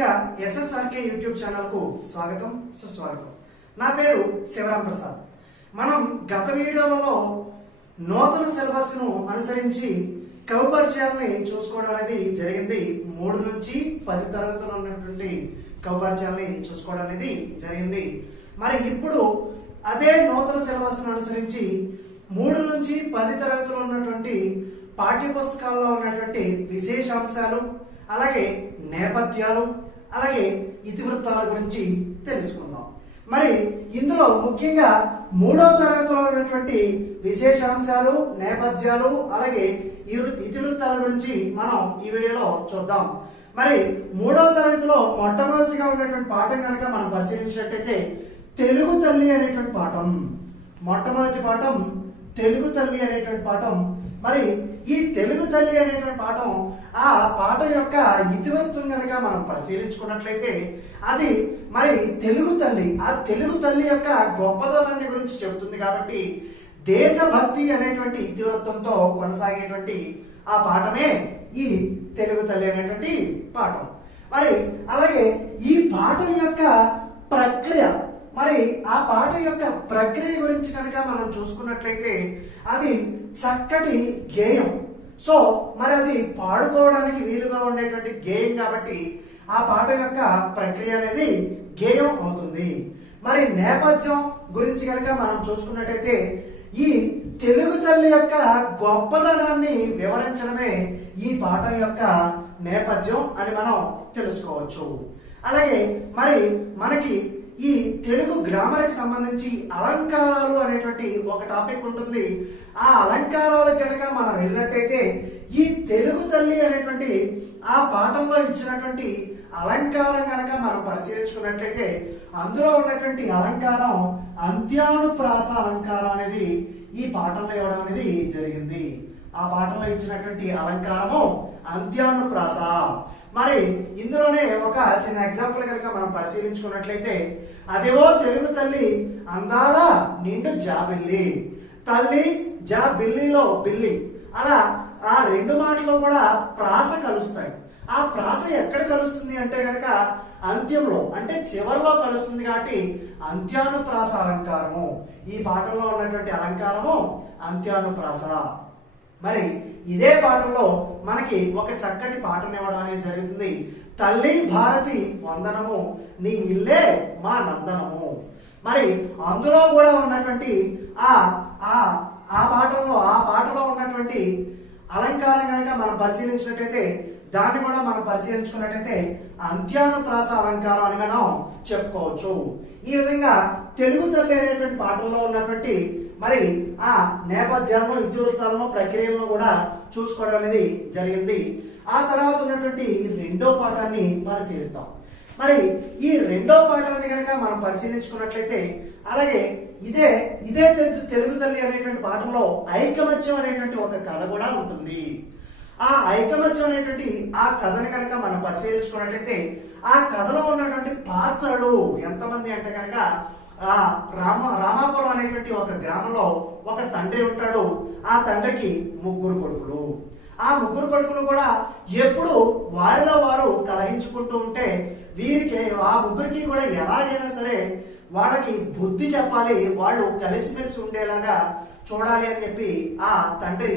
ముందుగా SSRK YouTube channel కు స్వాగతం సుస్వాగతం. నా పేరు శివరాం ప్రసాద్. మనం గత వీడియోలలో నూతన సిలబస్ ను అనుసరించి కవి పరిచయాలని చూసుకోవడం అనేది జరిగింది. 3 నుంచి 10 తరగతులు ఉన్నటువంటి కవి పరిచయాలని చూసుకోవడం అనేది జరిగింది. మరి ఇప్పుడు అదే నూతన సిలబస్ ను అనుసరించి 3 నుంచి 10 తరగతులు ఉన్నటువంటి పాఠ్య పుస్తకాల్లో ఉన్నటువంటి విశేషాంశాలు, అలాగే నేపథ్యాలు, అలాగే ఇతివృత్తాల గురించి తెలుసుకుందాం. మరి ఇందులో ముఖ్యంగా 3వ తరగతిలో ఉన్నటువంటి విశేషాంశాలు, నేపథ్యాలు, అలాగే ఇతివృత్తాల గురించి మనం ఈ వీడియోలో చూద్దాం. మరి 3వ తరగతిలో మొట్టమొదటిగా ఉన్నటువంటి పాఠం కనుక మనం పరిశీలించినట్టయితే తెలుగు తల్లి అనేటువంటి పాఠం. మొట్టమొదటి పాఠం తెలుగు తల్లి అనేటువంటి పాఠం. మరి ఈ తెలుగు తల్లి అనేటువంటి పాఠం, ఆ పాఠం యొక్క ఇతివృత్తం కనుక మనం పరిశీలించుకున్నట్లయితే అది మరి తెలుగు తల్లి, ఆ తెలుగు తల్లి యొక్క గొప్పదనాన్ని గురించి చెబుతుంది. కాబట్టి దేశభక్తి అనేటువంటి ఇతివృత్తంతో కొనసాగేటువంటి ఆ పాఠమే ఈ తెలుగు తల్లి అనేటువంటి పాఠం. మరి అలాగే ఈ పాఠం యొక్క ప్రక్రియ, మరి ఆ పాఠం యొక్క ప్రక్రియ గురించి కనుక మనం చూసుకున్నట్లయితే అది చక్కటి గేయం. సో మరి అది పాడుకోవడానికి వీలుగా ఉండేటువంటి గేయం కాబట్టి ఆ పాఠం యొక్క ప్రక్రియ అనేది గేయం అవుతుంది. మరి నేపథ్యం గురించి కనుక మనం చూసుకున్నట్టయితే ఈ తెలుగు తల్లి యొక్క గొప్పదనాన్ని వివరించడమే ఈ పాఠం యొక్క నేపథ్యం అని మనం తెలుసుకోవచ్చు. అలాగే మరి మనకి ఈ తెలుగు గ్రామర్కి సంబంధించి అలంకారాలు అనేటువంటి ఒక టాపిక్ ఉంటుంది. ఆ అలంకారాలు కనుక మనం వెళ్ళినట్టయితే ఈ తెలుగు తల్లి అనేటువంటి ఆ పాఠంలో ఇచ్చినటువంటి అలంకారం కనుక మనం పరిశీలించుకున్నట్లయితే అందులో ఉన్నటువంటి అలంకారం అంత్యానుప్రాస అలంకారం అనేది ఈ పాఠంలో ఇవ్వడం అనేది జరిగింది. ఆ పాఠంలో ఇచ్చినటువంటి అలంకారము అంత్యానుప్రాస. మరి ఇందులోనే ఒక చిన్న ఎగ్జాంపుల్ కనుక మనం పరిశీలించుకున్నట్లయితే అదేవో తెలుగు తల్లి అందాల నిండు జాబిల్లి, తల్లి జా బిల్లిలో బిల్లి, అలా ఆ 2 మాటలు కూడా ప్రాస కలుస్తాయి. ఆ ప్రాస ఎక్కడ కలుస్తుంది అంటే కనుక అంత్యంలో, అంటే చివరిలో కలుస్తుంది. కాబట్టి అంత్యానుప్రాస అలంకారము, ఈ పాఠంలో ఉన్నటువంటి అలంకారము అంత్యానుప్రాస. మరి ఇదే పాఠంలో మనకి ఒక చక్కటి పాఠం ఇవ్వడం అనేది జరుగుతుంది. తల్లి భారతి వందనము, నీ ఇల్లే మా నందనము. మరి అందులో కూడా ఉన్నటువంటి ఆ పాటలో ఉన్నటువంటి అలంకారం కనుక మనం పరిశీలించినట్టయితే దాన్ని కూడా మనం పరిశీలించుకున్నట్టయితే అంత్యానుప్రాస అలంకారం అని మనం చెప్పుకోవచ్చు. ఈ విధంగా తెలుగు తల్లి అనేటువంటి పాఠంలో ఉన్నటువంటి మరి ఆ నేపథ్యాలను, ఇతివృత్తాలను, ప్రక్రియలను కూడా చూసుకోవడం అనేది జరిగింది. ఆ తర్వాత ఉన్నటువంటి 2వ పాఠాన్ని పరిశీలిద్దాం. మరి ఈ 2వ పాఠాన్ని కనుక మనం పరిశీలించుకున్నట్లయితే అలాగే ఇదే తెలుగు తల్లి అనేటువంటి పాఠంలో ఐకమత్యం అనేటువంటి ఒక కథ కూడా ఉంటుంది. ఆ ఐకమత్యం అనేటువంటి ఆ కథను కనుక మనం పరిశీలించుకున్నట్లయితే ఆ కథలో ఉన్నటువంటి పాత్రలు ఎంతమంది అంటే కనుక రామాపురం అనేటువంటి ఒక గ్రామంలో ఒక తండ్రి ఉంటాడు. ఆ తండ్రికి 3 కొడుకులు. ఆ 3 కొడుకులు కూడా ఎప్పుడు వారిలో వారు కలహించుకుంటూ ఉంటే వీరికి ఆ 3కి కూడా ఎలాగైనా సరే వాళ్ళకి బుద్ధి చెప్పాలి, వాళ్ళు కలిసిమెలిసి ఉండేలాగా చూడాలి అని చెప్పి ఆ తండ్రి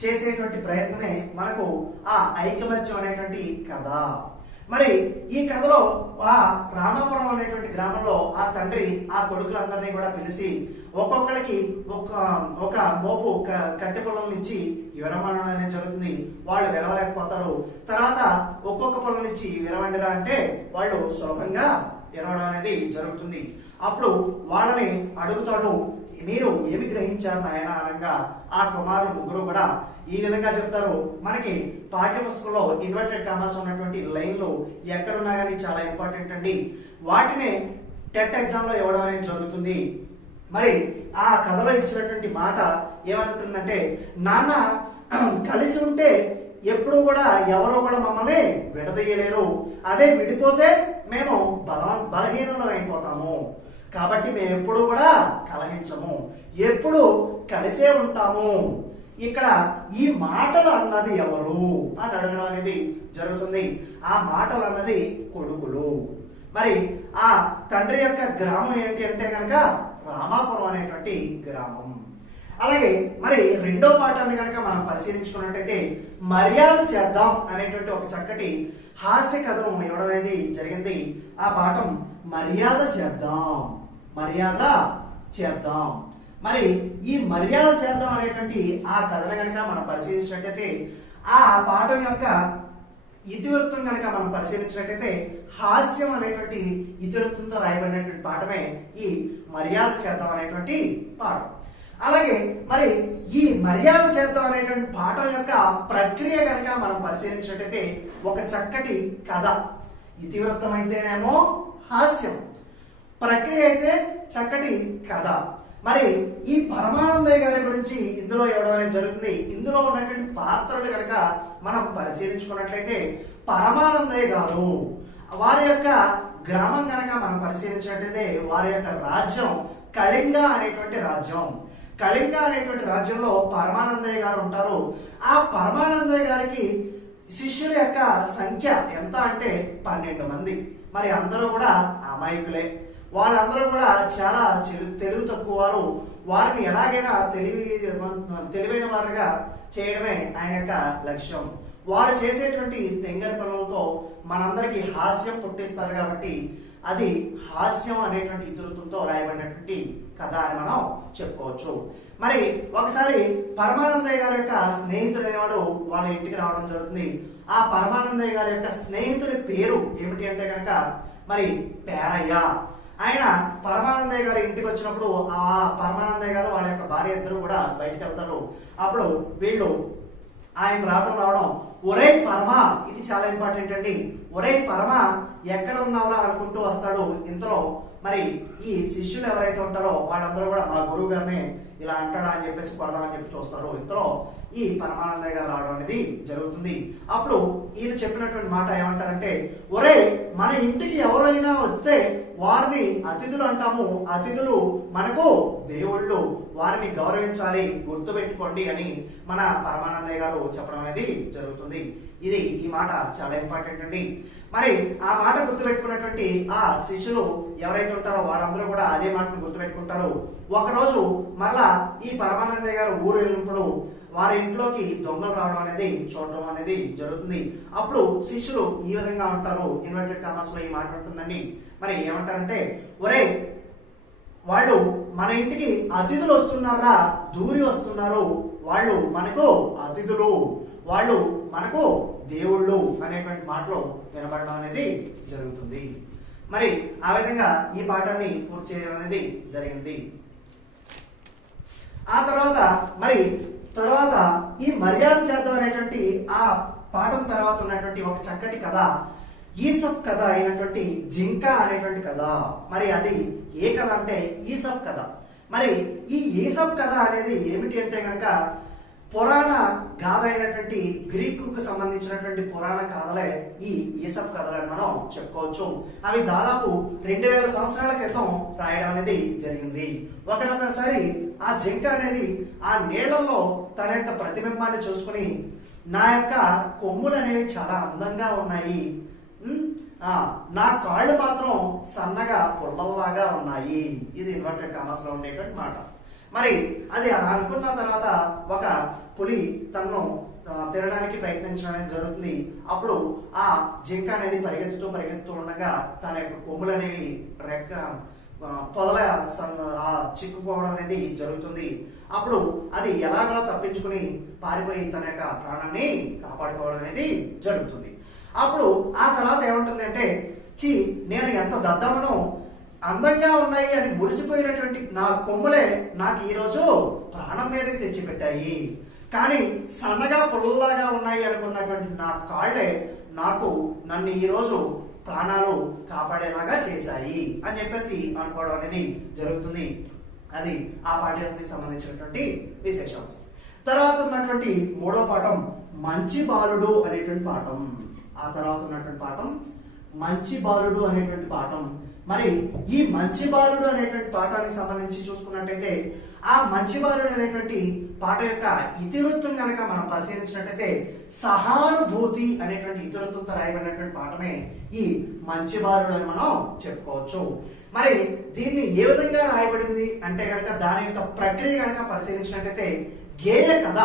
చేసేటువంటి ప్రయత్నమే మనకు ఆ ఐకమత్యం అనేటువంటి కథ. మరి ఈ కథలో ఆ రామాపురం అనేటువంటి గ్రామంలో ఆ తండ్రి ఆ కొడుకులందరినీ కూడా పిలిచి ఒక్కొక్కరికి ఒక మోపు కట్టె పొలం నుంచి విరమణం అనేది జరుగుతుంది. వాళ్ళు విరవలేకపోతారు. తర్వాత ఒక్కొక్క పొలం నుంచి విరవండిరా అంటే వాళ్ళు సులభంగా విరవడం అనేది జరుగుతుంది. అప్పుడు వాళ్ళని అడుగుతాడు, మీరు ఏమి గ్రహించారు నాయన అనగా ఆ కుమారులు 3 కూడా ఈ విధంగా చెప్తారు. మనకి పాఠ్య పుస్తకంలో ఇన్వర్టెడ్ కామాస్ ఉన్నటువంటి లైన్లు ఎక్కడున్నా కానీ చాలా ఇంపార్టెంట్ అండి. వాటిని టెట్ ఎగ్జామ్ లో ఇవ్వడం అనేది జరుగుతుంది. మరి ఆ కథలో ఇచ్చినటువంటి మాట ఏమంటుందంటే, నాన్న కలిసి ఉంటే ఎప్పుడు కూడా ఎవరో కూడా మమ్మల్ని విడదీయలేరు, అదే విడిపోతే మేము బలహీనం అయిపోతాము. కాబట్టి మేము ఎప్పుడు కూడా కలహించము, ఎప్పుడు కలిసే ఉంటాము. ఇక్కడ ఈ మాటలు అన్నది ఎవరు అని అడగడం అనేది జరుగుతుంది. ఆ మాటలు అన్నది కొడుకులు. మరి ఆ తండ్రి యొక్క గ్రామం ఏంటి అంటే కనుక రామాపురం అనేటువంటి గ్రామం. అలాగే మరి రెండో పాఠాన్ని కనుక మనం పరిశీలించుకున్నట్టయితే మర్యాద చేద్దాం అనేటువంటి ఒక చక్కటి హాస్య కథను ఇవ్వడం అనేది జరిగింది. ఆ పాఠం మర్యాద చేద్దాం, మర్యాద చేద్దాం. మరి ఈ మర్యాద చేద్దాం అనేటువంటి ఆ కథను కనుక మనం పరిశీలించినట్టయితే ఆ పాఠం యొక్క ఇతివృత్తం కనుక మనం పరిశీలించినట్టయితే హాస్యం అనేటువంటి ఇతివృత్తంతో రాయబడినటువంటి పాఠమే ఈ మర్యాద చేద్దాం అనేటువంటి పాఠం. అలాగే మరి ఈ మర్యాద చేద్దాం అనేటువంటి పాఠం యొక్క ప్రక్రియ కనుక మనం పరిశీలించినట్టయితే ఒక చక్కటి కథ. ఇతివృత్తం అయితేనేమో హాస్యం, ప్రక్రియ అయితే చక్కటి కథ. మరి ఈ పరమానందయ్య గారి గురించి ఇందులో ఇవ్వడం అనేది జరుగుతుంది. ఇందులో ఉన్నటువంటి పాత్రలు కనుక మనం పరిశీలించుకున్నట్లయితే పరమానందయ్య గారు వారి యొక్క గ్రామం కనుక మనం పరిశీలించినట్లయితే వారి యొక్క రాజ్యం కళింగ అనేటువంటి రాజ్యం. కళింగ అనేటువంటి రాజ్యంలో పరమానందయ్య గారు ఉంటారు. ఆ పరమానందయ్య గారికి శిష్యుల యొక్క సంఖ్య ఎంత అంటే 12 మంది. మరి అందరూ కూడా అమాయకులే. వాళ్ళందరూ కూడా చాలా తెలివి తక్కువ వారు. వారిని ఎలాగైనా తెలివైన వారుగా చేయడమే ఆయన యొక్క లక్ష్యం. వారు చేసేటువంటి తెంగర పనులతో మనందరికీ హాస్యం పుట్టిస్తారు కాబట్టి అది హాస్యం అనేటువంటి ఇతివృత్తంతో రాయబడినటువంటి కథ అని మనం చెప్పుకోవచ్చు. మరి ఒకసారి పరమానందయ్య గారి యొక్క స్నేహితుడు అనేవాడు వాళ్ళ ఇంటికి రావడం జరుగుతుంది. ఆ పరమానందయ్య గారి యొక్క స్నేహితుడి పేరు ఏమిటి అంటే కనుక మరి పేరయ్య. ఆయన పరమానందయ్య గారి ఇంటికి వచ్చినప్పుడు ఆ పరమానందయ్య గారు వాళ్ళ యొక్క భార్య ఇద్దరు కూడా బయటకు వెళ్తారు. అప్పుడు వీళ్ళు ఆయన రావడం ఒరే పరమ, ఇది చాలా ఇంపార్టెంట్ అండి. ఒరే పరమ ఎక్కడ ఉన్నావురా అనుకుంటూ వస్తాడు. ఇంతలో మరి ఈ శిష్యులు ఎవరైతే ఉంటారో వాళ్ళందరూ కూడా మా గురువు గారిని ఇలా అంటాడా అని చెప్పేసి కొడదామని చెప్పి చూస్తారు. ఇంతలో ఈ పరమానందయ్య గారు రావడం అనేది జరుగుతుంది. అప్పుడు ఈయన చెప్పినటువంటి మాట ఏమంటారంటే, ఒరే మన ఇంటికి ఎవరైనా వస్తే వారిని అతిథులు అంటాము, అతిథులు మనకు దేవుళ్ళు, వారిని గౌరవించాలి, గుర్తుపెట్టుకోండి అని మన పరమానందయ్య గారు చెప్పడం అనేది జరుగుతుంది. ఈ మాట చాలా ఇంపార్టెంట్ అండి. మరి ఆ మాట గుర్తుపెట్టుకున్నటువంటి ఆ శిష్యులు ఎవరైతే ఉంటారో వాళ్ళందరూ కూడా అదే మాటను గుర్తుపెట్టుకుంటారు. ఒకరోజు మరలా ఈ పరమానందయ్య గారు ఊరు వెళ్ళినప్పుడు వారి ఇంట్లోకి దొంగలు రావడం అనేది చూడడం అనేది జరుగుతుంది. అప్పుడు శిష్యులు ఈ విధంగా ఉంటారు, ఇన్వర్టెడ్ కామర్స్ లో ఈ మాట ఉంటుందండి. మరి ఏమంటారంటే, ఒరే వాళ్ళు మన ఇంటికి అతిథులు వస్తున్నారా, దూరి వస్తున్నారు, వాళ్ళు మనకు అతిథులు, వాళ్ళు మనకు దేవుళ్ళు అనేటువంటి మాటలు వినబడడం అనేది జరుగుతుంది. మరి ఆ విధంగా ఈ పాఠాన్ని పూర్తి చేయడం అనేది జరిగింది. ఆ తర్వాత ఈ మర్యాద చేద్దాం అనేటువంటి ఆ పాఠం తర్వాత ఉన్నటువంటి ఒక చక్కటి కథ, ఈసప్ కథ అయినటువంటి జింక అనేటువంటి కథ. మరి అది ఏ కథ అంటే ఈసప్ కథ. మరి ఈ ఈసప్ కథ అనేది ఏమిటి అంటే కనుక పురాణ గాథ అయినటువంటి గ్రీకుకు సంబంధించినటువంటి పురాణ కథలే ఈ ఈసప్ కథలని మనం చెప్పుకోవచ్చు. అవి దాదాపు 2000 సంవత్సరాల క్రితం రాయడం అనేది జరిగింది. ఒకసారి ఆ జింక అనేది ఆ నీళ్లలో తన యొక్క ప్రతిబింబాన్ని చూసుకుని, నా యొక్క కొమ్ములు అనేవి చాలా అందంగా ఉన్నాయి, నా కాళ్ళు మాత్రం సన్నగా పుల్లల్లాగా ఉన్నాయి. ఇది ఇన్వర్టెడ్ కామర్స్ లో ఉండేటువంటి మాట. మరి అది అనుకున్న తర్వాత ఒక పులి తనను తినడానికి ప్రయత్నించడం అనేది జరుగుతుంది. అప్పుడు ఆ జింక అనేది పరిగెత్తుతూ ఉండగా తన యొక్క కొమ్ములు అనేవి పొదల చిక్కుకోవడం అనేది జరుగుతుంది. అప్పుడు అది ఎలాగో తప్పించుకుని పారిపోయి తన యొక్క ప్రాణాన్ని కాపాడుకోవడం అనేది జరుగుతుంది. అప్పుడు ఆ తర్వాత ఏముంటుంది అంటే, నేను ఎంత దద్దమనో, అందంగా ఉన్నాయి అని మురిసిపోయినటువంటి నా కొమ్ములే నాకు ఈరోజు ప్రాణం మీదకి తెచ్చిపెట్టాయి, కానీ సన్నగా పొల్లలాగా ఉన్నాయి అనుకున్నటువంటి నా కాళ్లే నన్ను ఈరోజు ప్రాణాలు కాపాడేలాగా చేశాయి అని చెప్పేసి అనుకోవడం అనేది జరుగుతుంది. అది ఆ పాఠ్యానికి సంబంధించినటువంటి విశేషాంశం. తర్వాత ఉన్నటువంటి మూడో పాఠం మంచి బాలుడు అనేటువంటి పాఠం. ఆ తర్వాత ఉన్నటువంటి పాఠం మంచి బాలుడు అనేటువంటి పాఠం. మరి ఈ మంచి బాలుడు అనేటువంటి పాఠానికి సంబంధించి చూసుకున్నట్టయితే ఆ మంచి బాలుడు అనేటువంటి పాట యొక్క ఇతివృత్తం కనుక మనం పరిశీలించినట్టయితే సహానుభూతి అనేటువంటి ఇతివృత్తంతో రాయబడినటువంటి పాఠమే ఈ మంచి బాలుడు అని మనం చెప్పుకోవచ్చు. మరి దీన్ని ఏ విధంగా రాయబడింది అంటే కనుక దాని యొక్క ప్రక్రియ కనుక పరిశీలించినట్టయితే గేయ కథ,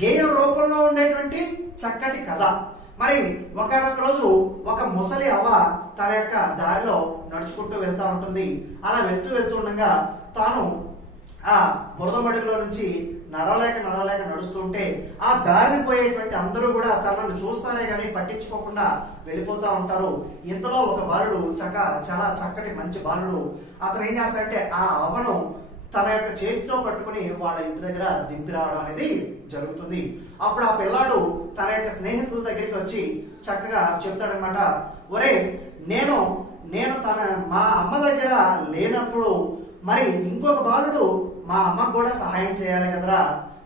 గేయ రూపంలో ఉండేటువంటి చక్కటి కథ. మరి ఒకనొక రోజు ఒక ముసలి అవ్వ తన యొక్క దారిలో నడుచుకుంటూ వెళ్తూ ఉంటుంది. అలా వెళ్తూ ఉండగా తాను ఆ బురద మడుగులో నుంచి నడవలేక నడుస్తుంటే ఆ దారిని పోయేటువంటి అందరూ కూడా తనను చూస్తారే గానీ పట్టించుకోకుండా వెళ్ళిపోతా ఉంటారు. ఇంతలో ఒక బాలుడు చాలా చక్కటి మంచి బాలుడు అతను ఏం చేస్తాడంటే ఆ అవ్వను తన యొక్క చేతితో పట్టుకుని వాళ్ళ ఇంటి దగ్గర దింపి రావడం అనేది జరుగుతుంది. అప్పుడు ఆ పిల్లాడు తన యొక్క స్నేహితుల దగ్గరికి వచ్చి చక్కగా చెప్తాడనమాట, ఒరే నేను మా అమ్మ దగ్గర లేనప్పుడు మరి ఇంకొక బాలుడు మా అమ్మకు కూడా సహాయం చేయాలి కదరా,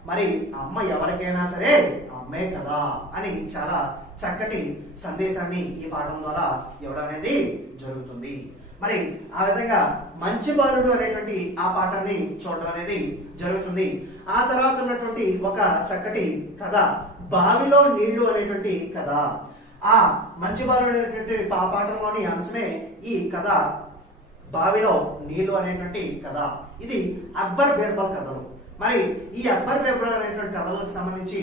మరి అమ్మ ఎవరికైనా సరే అమ్మే కదా అని చాలా చక్కటి సందేశాన్ని ఈ పాఠం ద్వారా ఇవ్వడం అనేది జరుగుతుంది. మరి ఆ విధంగా మంచి బాలుడు అనేటువంటి ఆ పాఠాన్ని చూడడం అనేది జరుగుతుంది. ఆ తర్వాత ఉన్నటువంటి ఒక చక్కటి కథ బావిలో నీళ్లు అనేటువంటి కథ. ఆ మంచి బాలుడు అనేటువంటి ఆ పాఠంలోని అంశమే ఈ కథ బావిలో నీళ్లు అనేటువంటి కథ. ఇది అక్బర్ బీర్బల్ కథలు. మరి ఈ అక్బర్ బీర్బల్ అనేటువంటి కథలకు సంబంధించి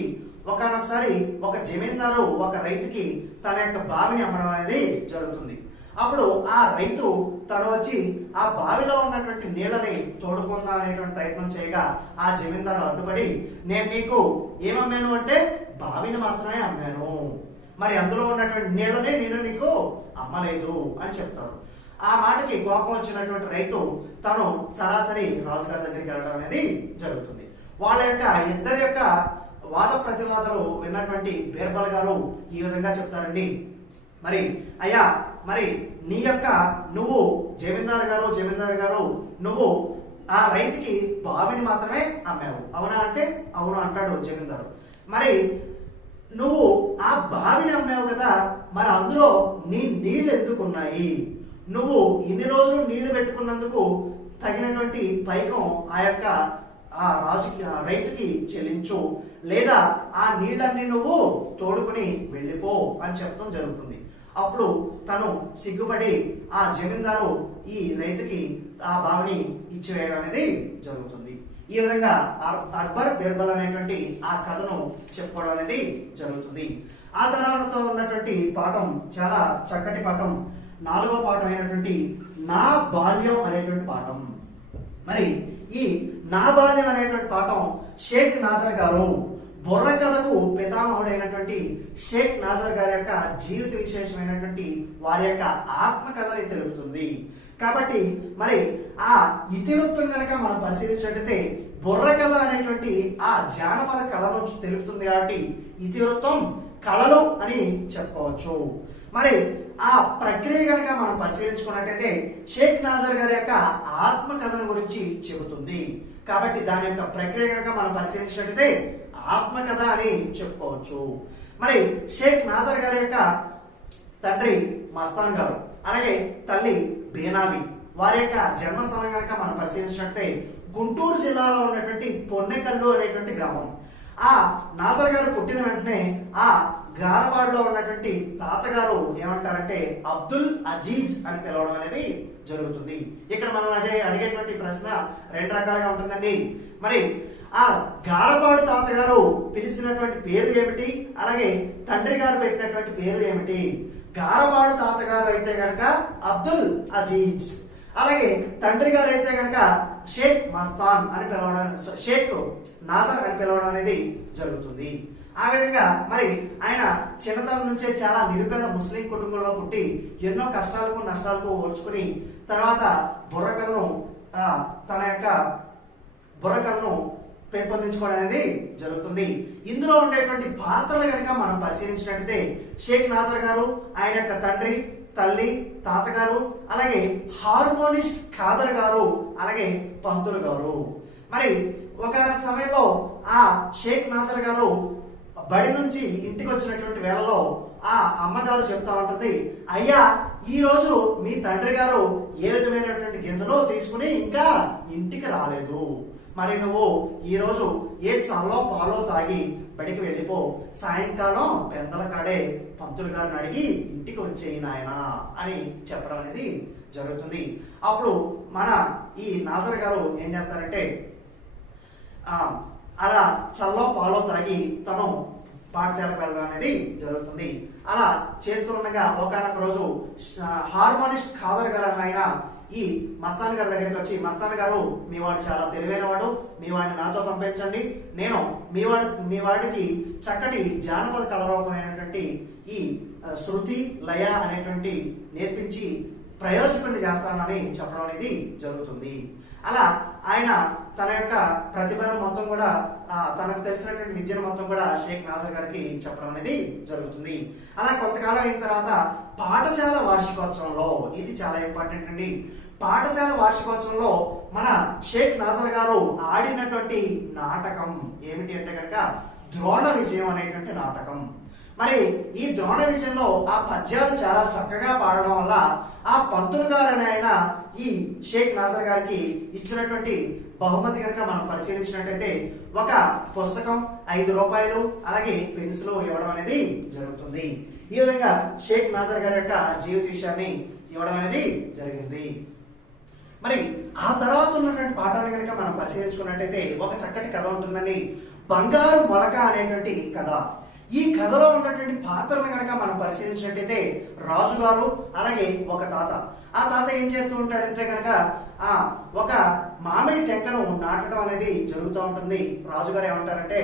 ఒకసారి ఒక జమీందారు ఒక రైతుకి తన యొక్క బావిని అమ్మడం అనేది జరుగుతుంది. అప్పుడు ఆ రైతు తను వచ్చి ఆ బావిలో ఉన్నటువంటి నీళ్ళని తోడుకుందాం అనేటువంటి ప్రయత్నం చేయగా ఆ జమీందారు అడ్డుపడి, నేను నీకు ఏమమ్మాను అంటే బావిని మాత్రమే అమ్మాను, మరి అందులో ఉన్నటువంటి నీళ్ళని నేను నీకు అమ్మలేదు అని చెప్తాడు. ఆ మాటకి కోపం వచ్చినటువంటి రైతు తను సరాసరి రాజుగారి దగ్గరికి వెళ్ళడం అనేది జరుగుతుంది. వాళ్ళ యొక్క ఇద్దరి యొక్క వాద ప్రతివాదాలు విన్నటువంటి బీర్బల్ గారు ఈ విధంగా చెప్తారండి, మరి అయ్యా మరి నువ్వు జమీందారు గారు నువ్వు ఆ రైతుకి బావిని మాత్రమే అమ్మావు, అవునా అంటే అవును అంటాడు జమీందారు. మరి నువ్వు ఆ బావిని అమ్మావు కదా, మరి అందులో నీ నీళ్లు ఎందుకున్నాయి? నువ్వు ఇన్ని రోజులు నీళ్లు పెట్టుకున్నందుకు తగినటువంటి పైకం ఆ యొక్క రైతుకి చెల్లించు, లేదా ఆ నీళ్ళన్ని నువ్వు తోడుకుని వెళ్ళిపో అని చెప్పడం జరుగుతుంది. అప్పుడు తను సిగ్గుపడి ఆ జమీందారు ఈ రైతుకి ఆ బావిని ఇచ్చివేయడం అనేది జరుగుతుంది. ఈ విధంగా అక్బర్ బీర్బల్ అనేటువంటి ఆ కథను చెప్పుకోవడం అనేది జరుగుతుంది. ఆ తర్వాత ఉన్నటువంటి పాఠం చాలా చక్కటి పాఠం, 4వ పాఠం అయినటువంటి నా బాల్యం అనేటువంటి పాఠం. మరి ఈ నా బాల్యం అనేటువంటి పాఠం షేక్ నాజర్ గారు బుర్ర కథకు పితామహుడైనటువంటి షేక్ నాజర్ గారి యొక్క జీవిత విశేషమైనటువంటి వారి యొక్క ఆత్మకథని తెలుపుతుంది. కాబట్టి మరి ఆ ఇతివృత్తం కనుక మనం పరిశీలించినట్లయితే బుర్ర కథ అనేటువంటి ఆ జానపద కళను తెలుపుతుంది కాబట్టి ఇతివృత్తం కళలు అని చెప్పవచ్చు. మరి ఆ ప్రక్రియ కనుక మనం పరిశీలించుకున్నట్టయితే షేక్ నాజర్ గారి యొక్క ఆత్మకథను గురించి చెబుతుంది. కాబట్టి దాని యొక్క ప్రక్రియ కనుక మనం పరిశీలించినట్టయితే ఆత్మకథ అని చెప్పుకోవచ్చు. మరి షేక్ నాజర్ గారి యొక్క తండ్రి మస్తాన్ గారు, అలాగే తల్లి బేనామి, వారి యొక్క జన్మస్థానం కనుక మనం పరిశీలించినట్టే గుంటూరు జిల్లాలో ఉన్నటువంటి పొన్నెకల్లు అనేటువంటి గ్రామం. ఆ నాజర్ గారు పుట్టిన వెంటనే ఆ గారవాడలో ఉన్నటువంటి తాతగారు ఏమంటారంటే అబ్దుల్ అజీజ్ అని పిలవడం అనేది జరుగుతుంది. ఇక్కడ మనం అడిగేటువంటి ప్రశ్న 2 రకాలుగా ఉంటుందండి. మరి ఆ గారవాడు తాతగారు పిలిచినటువంటి పేరు ఏమిటి, అలాగే తండ్రి గారు పెట్టినటువంటి పేరు ఏమిటి? గారవాడు తాతగారు అయితే గనక అబ్దుల్ అజీజ్, అలాగే తండ్రి గారు అయితే గనక షేక్ మస్తాన్ అని పిలవడం, షేక్ నాజర్ అని పిలవడం అనేది జరుగుతుంది. ఆ విధంగా మరి ఆయన చిన్నతనం నుంచే చాలా నిరుపేద ముస్లిం కుటుంబంలో పుట్టి ఎన్నో కష్టాలకు నష్టాలకు ఓర్చుకుని తర్వాత తన యొక్క బుర్రకథను పెంపొందించుకోవడం అనేది జరుగుతుంది. ఇందులో ఉండేటువంటి పాత్రలు కనుక మనం పరిశీలించినట్లయితే షేక్ నాజర్ గారు, ఆయన యొక్క తండ్రి, తల్లి, తాతగారు, అలాగే హార్మోనిస్ట్ ఖాదర్ గారు, అలాగే పంతులు గారు. మరి ఒక సమయంలో ఆ షేక్ నాజర్ గారు బడి నుంచి ఇంటికి వచ్చినటువంటి వేళలో ఆ అమ్మగారు చెప్తా ఉంటుంది, అయ్యా ఈ రోజు మీ తండ్రి గారు ఏ విధమైనటువంటి గింజలు తీసుకుని ఇంకా ఇంటికి రాలేదు, మరి నువ్వు ఈ రోజు ఏ చల్లో పాలో తాగి బడికి వెళ్ళిపో, సాయంకాలం పెద్దల కాడే పంతులు గారిని అడిగి ఇంటికి వచ్చేయి నాయన అని చెప్పడం అనేది జరుగుతుంది. అప్పుడు మన ఈ నాజర్ గారు ఏం చేస్తారంటే అలా చల్లో పాలో తాగి తను పాఠశాలకు వెళ్ళడం అనేది జరుగుతుంది. అలా చేస్తుండగా ఒకనొక రోజు హార్మోనిస్ట్ ఖాదర్ గారు ఆయన ఈ మస్తాన్ గారి దగ్గరికి వచ్చి, మస్తాన్ గారు మీ వాడు చాలా తెలివైన వాడు, మీ వాడిని నాతో పంపించండి, నేను మీ వాడికి చక్కటి జానపద కళారూపమైనటువంటి ఈ శృతి లయ అనేటువంటి నేర్పించి ప్రయోజకుడిని చేస్తానని చెప్పడం అనేది జరుగుతుంది. అలా ఆయన తన యొక్క ప్రతిభను మొత్తం కూడా తనకు తెలిసినటువంటి విద్యను మొత్తం కూడా షేక్ నాజర్ గారికి చెప్పడం అనేది జరుగుతుంది. అలా కొంతకాలం అయిన తర్వాత పాఠశాల వార్షికోత్సవంలో, ఇది చాలా ఇంపార్టెంట్ అండి, పాఠశాల వార్షికోత్సవంలో మన షేక్ నాజర్ గారు ఆడినటువంటి నాటకం ఏమిటి అంటే కనుక ద్రోణ విజయం అనేటువంటి నాటకం. మరి ఈ ద్రోణ విజయంలో ఆ పద్యాలు చాలా చక్కగా పాడడం వల్ల ఆ పంతులు గారు అనే ఆయన ఈ షేక్ నాజర్ గారికి ఇచ్చినటువంటి బహుమతి కనుక మనం పరిశీలించినట్టయితే ఒక పుస్తకం, 5 రూపాయలు, అలాగే పెన్సిల్ ఇవ్వడం అనేది జరుగుతుంది. ఈ విధంగా షేక్ నాజర్ గారి యొక్క జీవిత విషయాన్ని ఇవ్వడం అనేది జరిగింది. మరి ఆ తర్వాత ఉన్నటువంటి పాఠాన్ని కనుక మనం పరిశీలించుకున్నట్టయితే ఒక చక్కటి కథ ఉంటుందండి, బంగారు మొలక అనేటువంటి కథ. ఈ కథలో ఉన్నటువంటి పాత్రలను కనుక మనం పరిశీలించినట్టయితే రాజుగారు, అలాగే ఒక తాత. ఆ తాత ఏం చేస్తూ ఉంటాడంటే కనుక ఒక మామిడి టెంకను నాటడం అనేది జరుగుతూ ఉంటుంది. రాజుగారు ఏమంటారంటే,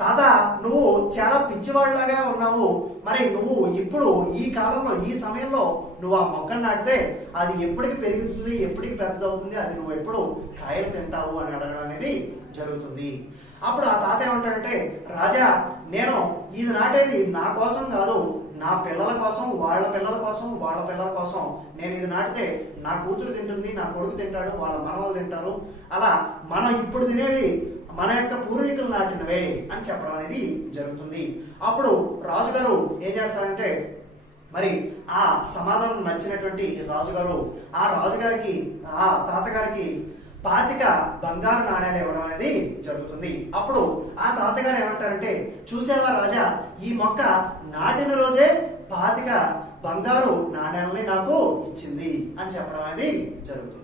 తాత నువ్వు చాలా పిచ్చివాళ్ళలాగా ఉన్నావు, మరి నువ్వు ఇప్పుడు ఈ కాలంలో ఈ సమయంలో నువ్వు ఆ మొక్కను నాటితే అది ఎప్పటికి పెరుగుతుంది, ఎప్పటికి పెద్దదవుతుంది, అది నువ్వు ఎప్పుడు కాయలు తింటావు అని అడగడం అనేది జరుగుతుంది. అప్పుడు ఆ తాత ఏమంటాడంటే, రాజా నేను ఇది నాటేది నా కోసం కాదు, నా పిల్లల కోసం, వాళ్ళ పిల్లల కోసం, వాళ్ళ పిల్లల కోసం నేను ఇది నాటితే నా కూతురు తింటుంది, నా కొడుకు తింటాడు, వాళ్ళ మనవలు తింటారు, అలా మనం ఇప్పుడు తినేవి మన యొక్క పూర్వీకులు నాటినవే అని చెప్పడం అనేది జరుగుతుంది. అప్పుడు రాజుగారు ఏం చేస్తారంటే, మరి ఆ సమాధానం నచ్చినటువంటి రాజుగారు ఆ రాజుగారికి ఆ తాతగారికి 25 బంగారు నాణ్యాలు ఇవ్వడం అనేది జరుగుతుంది. అప్పుడు ఆ తాతగారు ఏమంటారంటే, చూసేవా రాజా, ఈ మొక్క నాటిన రోజే 25 బంగారు నాణ్యాలని నాకు ఇచ్చింది అని చెప్పడం అనేది జరుగుతుంది.